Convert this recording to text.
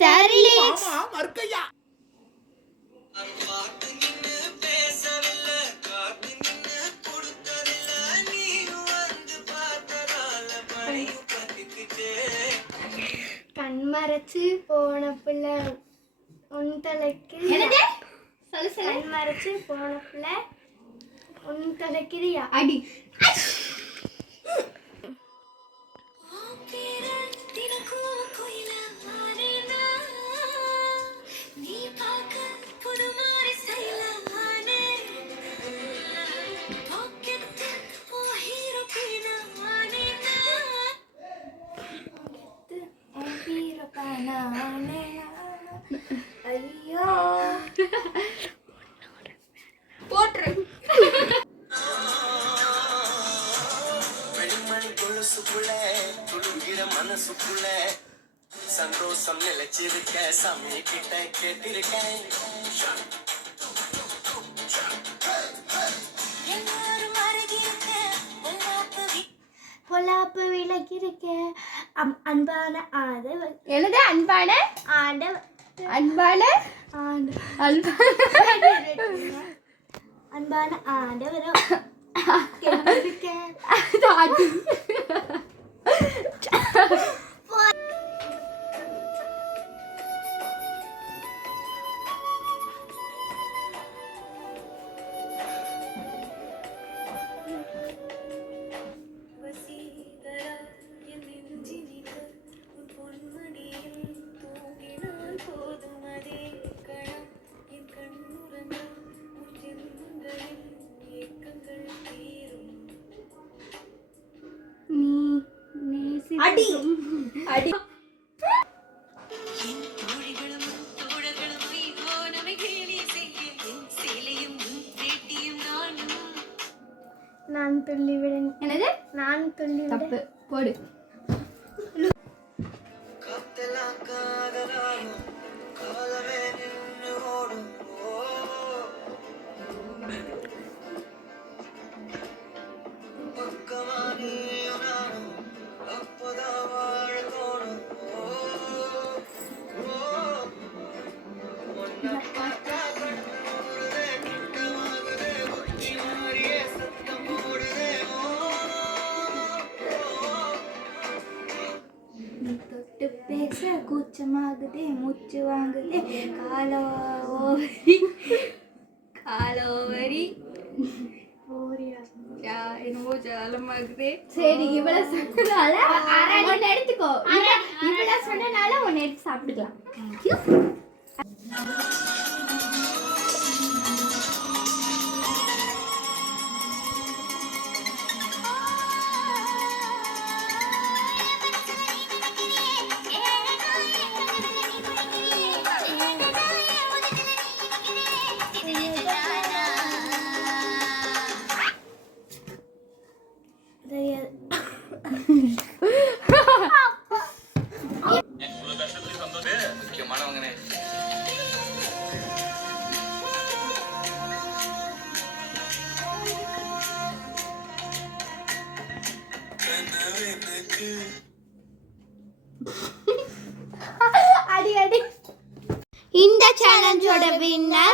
ஸ்டெர்லிங்ஸ் மர்க்கையா கண்மறைச்சு போன பிள்ளை உன் தலைக்கு கண்மறைச்சு போன பிள்ளை உன் தலைக்கிறியா அடி ஐயோ போட்ரு வெடிமணி கொலுசுக்குள்ள துளுங்கிற மனசுக்குள்ள சந்தோஷம் நிலைச்சிருக்க சாமி கிட்ட கேட்டிருக்கேன் பொல்லாப்பு விலகிருக்க அன்பான ஆதவன் எனது அன்பான ஆண்டவன் அன்பான அன்பான ஆண்டவரும் கேட்டிருக்கேன் அடி அடி நான் துள்ளிவிடன் என்னது நான் துள்ளிவிட தப்பு போடு காலமே நின்று ஓடும் பக்கமா நீயும் நானும் அப்பதான் வாழ தோணும் உன்னை பார்த்தா கண்ணூருதே கிட்டமாகுதே உச்சி மாறியே சத்தம் போடுதே தொட்டு பேச கூச்சமாகுதே மூச்சு வாங்குதே காலோவரி ஓரியா என்னமோ ஜாலமாகுதே சரி இவ்வளவு சொன்னதால ஒன்னு எடுத்துக்கோ இவ்வளவு சொன்னனால ஒன்னு எடுத்து சாப்பிட்டுக்கலாம் முக்கியமானவங்கனே அடி அடி இந்த சேலஞ்சோட வின்னர்